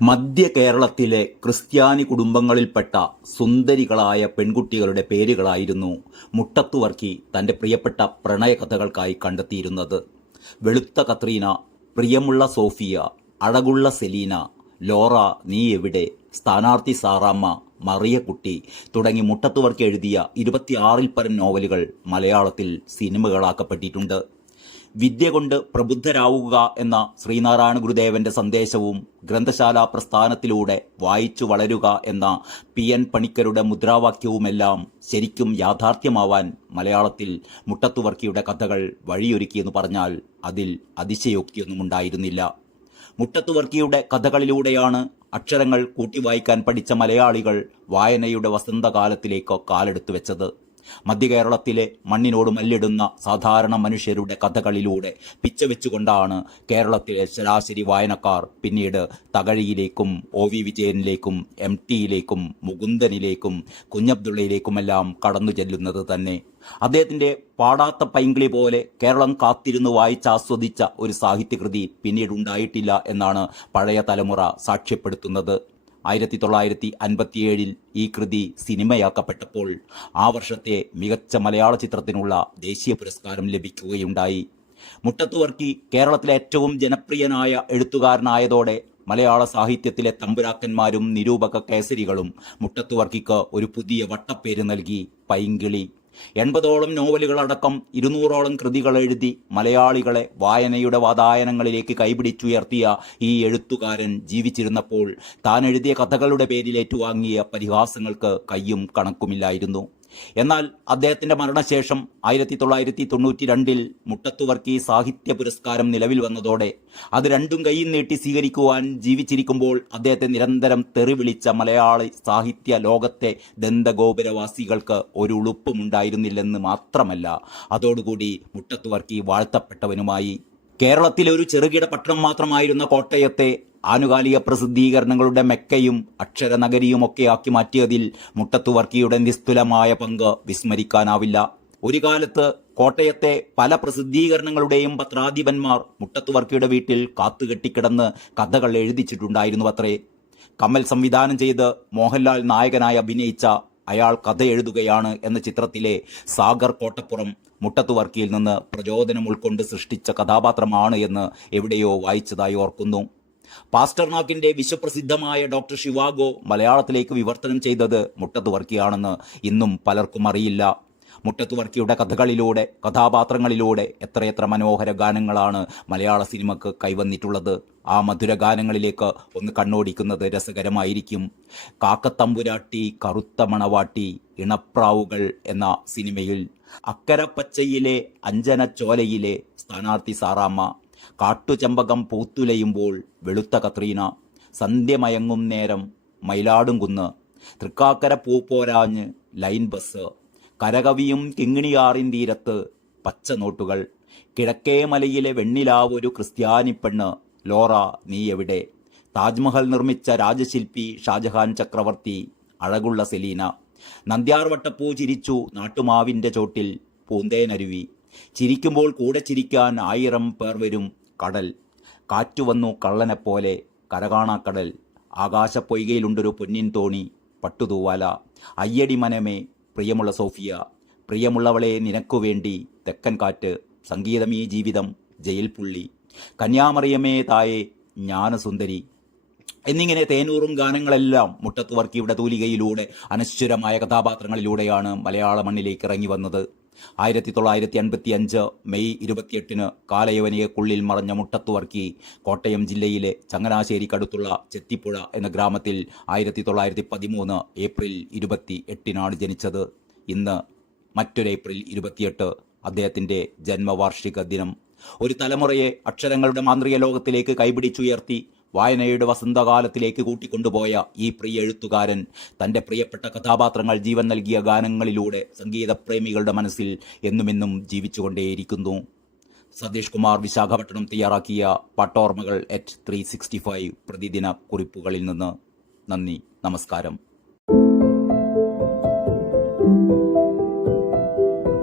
മധ്യ കേരളത്തിലെ ക്രിസ്ത്യാനി കുടുംബങ്ങളിൽപ്പെട്ട സുന്ദരികളായ പെൺകുട്ടികളുടെ പേരുകളായിരുന്നു മുട്ടത്തുവർക്കി തൻ്റെ പ്രിയപ്പെട്ട പ്രണയകഥകൾക്കായി കണ്ടെത്തിയിരുന്നത്. വെളുത്ത കത്രീന, പ്രിയമുള്ള സോഫിയ, അഴകുള്ള സെലീന, ലോറ നീ എവിടെ, സ്ഥാനാർത്ഥി സാറാമ്മ, മറിയക്കുട്ടി തുടങ്ങി മുട്ടത്തുവർക്കി എഴുതിയ 26-ൽ പരം നോവലുകൾ മലയാളത്തിൽ സിനിമകളാക്കപ്പെട്ടിട്ടുണ്ട്. വിദ്യ കൊണ്ട് പ്രബുദ്ധരാവുക എന്ന ശ്രീനാരായണ ഗുരുദേവന്റെ സന്ദേശവും ഗ്രന്ഥശാല പ്രസ്ഥാനത്തിലൂടെ വായിച്ചു വളരുക എന്ന PN പണിക്കരുടെ മുദ്രാവാക്യവുമെല്ലാം ശരിക്കും യാഥാർത്ഥ്യമാവാൻ മലയാളത്തിൽ മുട്ടത്തുവർക്കിയുടെ കഥകൾ വഴിയൊരുക്കിയെന്ന് പറഞ്ഞാൽ അതിൽ അതിശയോക്തിയൊന്നുമുണ്ടായിരുന്നില്ല. മുട്ടത്തുവർക്കിയുടെ കഥകളിലൂടെയാണ് അക്ഷരങ്ങൾ കൂട്ടിവായിക്കാൻ പഠിച്ച മലയാളികൾ വായനയുടെ വസന്തകാലത്തിലേക്ക് കാലെടുത്തു വെച്ചത്. മധ്യകേരളത്തിലെ മണ്ണിനോട് മല്ലിടുന്ന സാധാരണ മനുഷ്യരുടെ കഥകളിലൂടെ പിച്ചവെച്ചുകൊണ്ടാണ് കേരളത്തിലെ ശരാശരി വായനക്കാർ പിന്നീട് തകഴിയിലേക്കും OV വിജയനിലേക്കും MTയിലേക്കും മുകുന്ദനിലേക്കും കുഞ്ഞബ്ദുള്ളയിലേക്കുമെല്ലാം കടന്നു ചെല്ലുന്നത് തന്നെ. അദ്ദേഹത്തിൻ്റെ പാടാത്ത പൈങ്കിളി പോലെ കേരളം കാത്തിരുന്ന് വായിച്ചാസ്വദിച്ച ഒരു സാഹിത്യകൃതി പിന്നീടുണ്ടായിട്ടില്ല എന്നാണ് പഴയ തലമുറ സാക്ഷ്യപ്പെടുത്തുന്നത്. 1957-ൽ ഈ കൃതി സിനിമയാക്കപ്പെട്ടപ്പോൾ ആ വർഷത്തെ മികച്ച മലയാള ചിത്രത്തിനുള്ള ദേശീയ പുരസ്കാരം ലഭിക്കുകയുണ്ടായി. മുട്ടത്തുവർക്കി കേരളത്തിലെ ഏറ്റവും ജനപ്രിയനായ എഴുത്തുകാരനായതോടെ മലയാള സാഹിത്യത്തിലെ തമ്പുരാക്കന്മാരും നിരൂപക കേസരികളും മുട്ടത്തുവർക്കിക്ക് ഒരു പുതിയ വട്ടപ്പേര് നൽകി, പൈങ്കിളി. 80ഓളം നോവലുകളടക്കം 200ഓളം കൃതികൾ എഴുതി മലയാളികളെ വായനയുടെ വാതായനങ്ങളിലേക്ക് കൈപിടിച്ചുയർത്തിയ ഈ എഴുത്തുകാരൻ ജീവിച്ചിരുന്നപ്പോൾ താൻ എഴുതിയ കഥകളുടെ പേരിൽ ഏറ്റുവാങ്ങിയ പരിഹാസങ്ങൾക്ക് കയ്യും കണക്കുമില്ലായിരുന്നു. എന്നാൽ അദ്ദേഹത്തിൻ്റെ മരണശേഷം 1992-ൽ മുട്ടത്തുവർക്കി സാഹിത്യ പുരസ്കാരം നിലവിൽ വന്നതോടെ അത് രണ്ടും കൈയും നീട്ടി സ്വീകരിക്കുവാൻ ജീവിച്ചിരിക്കുമ്പോൾ അദ്ദേഹത്തെ നിരന്തരം തെറി വിളിച്ച മലയാളി സാഹിത്യ ലോകത്തെ ദന്തഗോപുരവാസികൾക്ക് ഒരു ഉളുപ്പുമുണ്ടായിരുന്നില്ലെന്ന് മാത്രമല്ല, അതോടുകൂടി മുട്ടത്തുവർക്കി വാഴ്ത്തപ്പെട്ടവനുമായി. കേരളത്തിലെ ഒരു ചെറുകിട പട്ടണം മാത്രമായിരുന്ന കോട്ടയത്തെ ആനുകാലിക പ്രസിദ്ധീകരണങ്ങളുടെ മെക്കയും അക്ഷരനഗരിയുമൊക്കെ ആക്കി മാറ്റിയതിൽ മുട്ടത്തുവർക്കിയുടെ നിസ്തുലമായ പങ്ക് വിസ്മരിക്കാനാവില്ല. ഒരു കാലത്ത് കോട്ടയത്തെ പല പ്രസിദ്ധീകരണങ്ങളുടെയും പത്രാധിപന്മാർ മുട്ടത്തുവർക്കിയുടെ വീട്ടിൽ കാത്തുകെട്ടിക്കിടന്ന് കഥകൾ എഴുതിച്ചിട്ടുണ്ടായിരുന്നു അത്രേ. കമൽ സംവിധാനം ചെയ്ത് മോഹൻലാൽ നായകനായി അഭിനയിച്ച അയാൾ കഥ എഴുതുകയാണ് എന്ന ചിത്രത്തിലെ സാഗർ കോട്ടപ്പുറം മുട്ടത്തുവർക്കിയിൽ നിന്ന് പ്രചോദനം ഉൾക്കൊണ്ട് സൃഷ്ടിച്ച കഥാപാത്രമാണ് എന്ന് എവിടെയോ വായിച്ചതായി ഓർക്കുന്നു. പാസ്റ്റർനാക്കിൻ്റെ വിശ്വപ്രസിദ്ധമായ ഡോക്ടർ ഷിവാഗോ മലയാളത്തിലേക്ക് വിവർത്തനം ചെയ്തത് മുട്ടത്തുവർക്കിയാണെന്ന് ഇന്നും പലർക്കും അറിയില്ല. മുട്ടത്തുവർക്കിയുടെ കഥകളിലൂടെ, കഥാപാത്രങ്ങളിലൂടെ എത്രയെത്ര മനോഹര ഗാനങ്ങളാണ് മലയാള സിനിമക്ക് കൈവന്നിട്ടുള്ളത്. ആ മധുര ഗാനങ്ങളിലേക്ക് ഒന്ന് കണ്ണോടിക്കുന്നത് രസകരമായിരിക്കും. കാക്കത്തമ്പുരാട്ടി, കറുത്ത മണവാട്ടി, ഇണപ്രാവുകൾ എന്ന സിനിമയിൽ അക്കരപ്പച്ചയിലെ അഞ്ജനച്ചോലയിലെ സ്ഥാനാർത്ഥി സാറാമ്മ, കാട്ടുചമ്പകം പൂത്തുലയുമ്പോൾ വെളുത്ത കത്രീന, സന്ധ്യമയങ്ങും നേരം മയിലാടും കുന്ന്, തൃക്കാക്കര പൂപ്പോരാഞ്ഞ് ലൈൻ ബസ്, കരകവിയും കിങ്ങിണിയാറിൻ തീരത്ത് പച്ച നോട്ടുകൾ, കിഴക്കേ മലയിലെ വെണ്ണിലാവൊരു ക്രിസ്ത്യാനി പെണ്ണ്, ലോറ നീ എവിടെ, താജ്മഹൽ നിർമ്മിച്ച രാജശില്പി ഷാജഹാൻ ചക്രവർത്തി, അഴകുള്ള സെലീന, നന്ദ്യാർ വട്ടപ്പൂ ചിരിച്ചു നാട്ടുമാവിൻ്റെ ചോട്ടിൽ, പൂന്തേനരുവി, ചിരിക്കുമ്പോൾ കൂടെ ചിരിക്കാൻ 1000 പേർ വരും, കടൽ, കാറ്റുവന്നു കള്ളനെപ്പോലെ, കരകാണാക്കടൽ, ആകാശപ്പൊയ്കയിലുണ്ടൊരു പൊന്നിൻ തോണി, പട്ടുതൂവാല, അയ്യടി മനമേ, പ്രിയമുള്ള സോഫിയ, പ്രിയമുള്ളവളെ നിനക്കു വേണ്ടി, തെക്കൻ കാറ്റ്, സംഗീതമീ ജീവിതം, ജയിൽ പുള്ളി, കന്യാമറിയമേ തായെ, ജ്ഞാനസുന്ദരി എന്നിങ്ങനെ തേനൂറും ഗാനങ്ങളെല്ലാം മുട്ടത്തുവർക്കിയുടെ തൂലികയിലൂടെ അനശ്വരമായ കഥാപാത്രങ്ങളിലൂടെയാണ് മലയാള മണ്ണിലേക്ക് ഇറങ്ങി വന്നത്. 1955 മെയ് 28-ന് കാലയവനികക്കുള്ളിൽ മറഞ്ഞ മുട്ടത്തുവർക്കി കോട്ടയം ജില്ലയിലെ ചങ്ങനാശ്ശേരിക്കടുത്തുള്ള ചെത്തിപ്പുഴ എന്ന ഗ്രാമത്തിൽ 1913 ഏപ്രിൽ 28-നാണ് ജനിച്ചത്. ഇന്ന് മറ്റൊരു ഏപ്രിൽ 28 അദ്ദേഹത്തിൻ്റെ ജന്മവാർഷിക ദിനം. ഒരു തലമുറയെ അക്ഷരങ്ങളുടെ മാന്ത്രിക ലോകത്തിലേക്ക് കൈപിടിച്ചുയർത്തി വായനയുടെ വസന്തകാലത്തിലേക്ക് കൂട്ടിക്കൊണ്ടുപോയ ഈ പ്രിയ എഴുത്തുകാരൻ തൻ്റെ പ്രിയപ്പെട്ട കഥാപാത്രങ്ങൾ ജീവൻ നൽകിയ ഗാനങ്ങളിലൂടെ സംഗീതപ്രേമികളുടെ മനസ്സിൽ എന്നുമെന്നും ജീവിച്ചുകൊണ്ടേയിരിക്കുന്നു. സതീഷ് കുമാർ വിശാഖപട്ടണം തയ്യാറാക്കിയ പാട്ടോർമ്മകൾ @ 365 പ്രതിദിന കുറിപ്പുകളിൽ നിന്ന്. നന്ദി, നമസ്കാരം.